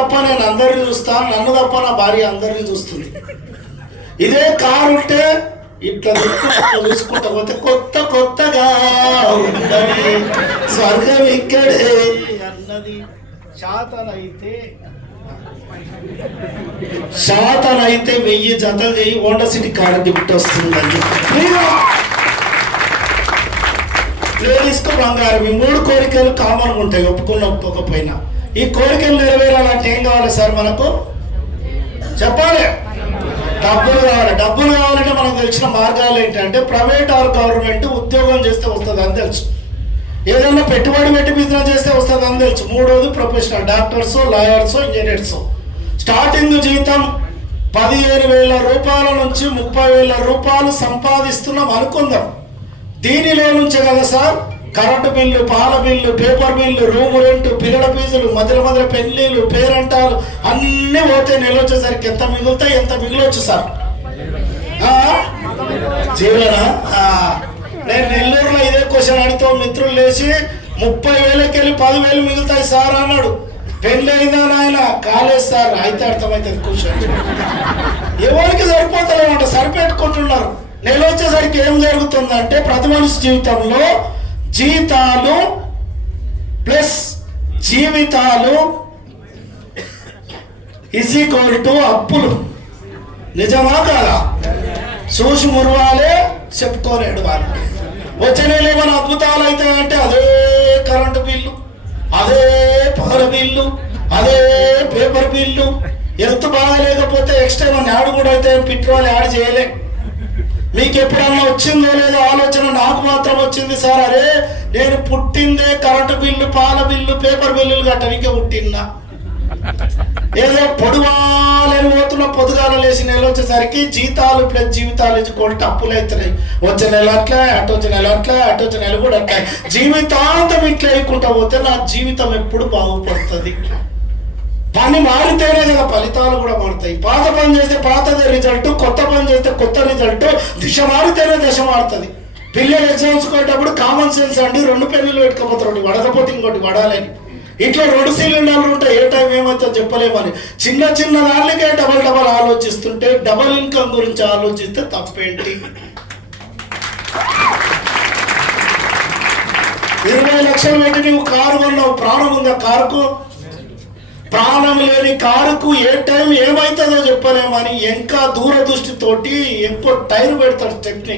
తప్ప నేను అందరిని చూస్తాను, నన్ను తప్ప నా భార్య అందరిని చూస్తుంది. ఇదే కారు ఉంటే ఇట్లా చూసుకుంటా పోతే కొత్త కొత్తగా ఉన్నది స్వర్గం ఇక్కడే అన్నది. శాతనైతే 1000 జతలు చేయి హోండా సిటీ కార్ గిఫ్ట్ వస్తుందండి. లేడీస్కు బంగారం. ఈ 3 కోరికలు కామన్గా ఉంటాయి, ఒప్పుకోకపోయినా. ఈ కోరికలు నెరవేరాలంటే ఏం కావాలి సార్? మనకు చెప్పాలి, డబ్బులు కావాలి. డబ్బులు కావాలంటే మనకు తెలిసిన మార్గాలు ఏంటంటే ప్రైవేట్ ఆర్ గవర్నమెంట్ ఉద్యోగం చేస్తే వస్తుంది అని తెలుసు, ఏదైనా పెట్టుబడి పెట్టి బిజినెస్ చేస్తే వస్తుంది అని తెలుసు. 3వది professional, doctors, lawyers, engineers. Starting జీతం 15,000 రూపాయల నుంచి 30,000 రూపాయలు సంపాదిస్తున్నాం అనుకుందాం. దీనిలో నుంచే కదా సార్ కరెంటు బిల్లు, పాల bill, paper bill, room rent, పిల్లల ఫీజులు, మధ్య పెళ్లిళ్ళు, పేరంటాలు అన్నీ పోతే నెల వచ్చేసరికి ఎంత మిగులుతాయి? ఎంత మిగిలొచ్చు సార్? జీవనా? నేను నెల్లూరులో ఇదే క్వశ్చన్ అడిగితే మిత్రులు లేచి 30,000కి వెళ్ళి 10,000 మిగులుతాయి సార్ అన్నాడు. పెళ్ళి అయిందా నాయన? కాలేదు సార్. అయితే అర్థమవుతుంది క్వశ్చన్. ఎవరికి సరిపోతలేమంట, సరిపెట్టుకుంటున్నారు. నెల వచ్చేసరికి ఏం జరుగుతుందంటే ప్రతి మనిషి జీవితంలో జీతాలు ప్లస్ జీవితాలు = అప్పులు. నిజమా కాదా? చూసి మురవాలే, చెప్పుకోలేడు వాళ్ళు. వచ్చే నెల ఏమైనా అద్భుతాలు అవుతాయంటే అదే కరెంటు బిల్లు, అదే పాల బిల్లు, అదే పేపర్ బిల్లు. హెల్త్ బాగాలేకపోతే ఎక్స్ట్రా ఏమన్నా యాడ్ కూడా అయితే పెట్రోల్ యాడ్ చేయలే. మీకు ఎప్పుడన్నా వచ్చిందో లేదో ఆలోచన? నాకు మాత్రం వచ్చింది సార్. అరే నేను పుట్టిందే కరెంటు బిల్లు, పాల బిల్లు, పేపర్ బిల్లులు కట్టడానికే పుట్టిందా. ఏదో పొడువాలని పోతున్న పొద్దుగాల లేచి నెల వచ్చేసరికి జీతాలు ప్లస్ జీవితాలు అప్పులు అవుతున్నాయి. వచ్చే నెల అట్లా, అటు వచ్చే నెల అట్లా, అటు వచ్చే నెల కూడా అట్లా. జీవితాంతం ఇట్లా వేయకుండా పోతే నా జీవితం ఎప్పుడు బాగుపడుతుంది? పని మారితేనే కదా ఫలితాలు కూడా మారుతాయి. పాత పని చేస్తే పాతదే రిజల్ట్, కొత్త పని చేస్తే కొత్త రిజల్ట్. దిశ మారితేనే దశ మారుతుంది. పిల్లలు ఎగ్జామ్స్ కొట్టేటప్పుడు కామన్ సెన్స్ అండి, 2 పెన్నులు పెట్టుకోపోతే ఒకటి వడకపోతే ఇంకోటి వడాలని. ఇంట్లో 2 సిలిండర్లు ఉంటాయి, ఏ టైం ఏమవుతుందో చెప్పలేమని. చిన్న చిన్న దానికే డబల్ ఆలోచిస్తుంటే డబల్ ఇన్కమ్ గురించి ఆలోచిస్తే తప్పేంటి? 20 లక్షలు పెట్టి నువ్వు కారు కొన్నావు, ప్రాణం ఉందా కారుకు? ప్రాణం లేని కారుకు ఏ టైం ఏమవుతుందో చెప్పలేమని ఇంకా దూరదృష్టితోటి ఎక్కువ టైర్ పెడతాడు స్టెప్ని.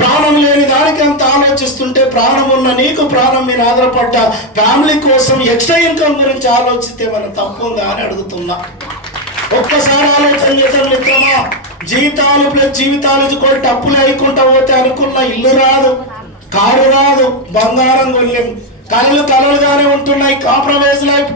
ప్రాణం లేని దానికి అంత ఆలోచిస్తుంటే ప్రాణం ఉన్న నీకు, ప్రాణం మీద ఆధారపడ్డ ఫ్యామిలీ కోసం ఎక్స్ట్రా ఇన్కమ్ గురించి ఆలోచిస్తే మన తప్పు ఉందా అని అడుగుతున్నా. ఒక్కసారి ఆలోచన చేద్దాం మిత్రమా. జీతాలు ప్లస్ జీవితాలు అప్పులు అయికుంటా పోతే అనుకున్న ఇల్లు రాదు, కారు రాదు, బంగారం కొనలేం. కళలుగానే ఉంటున్నాయి. Compromise life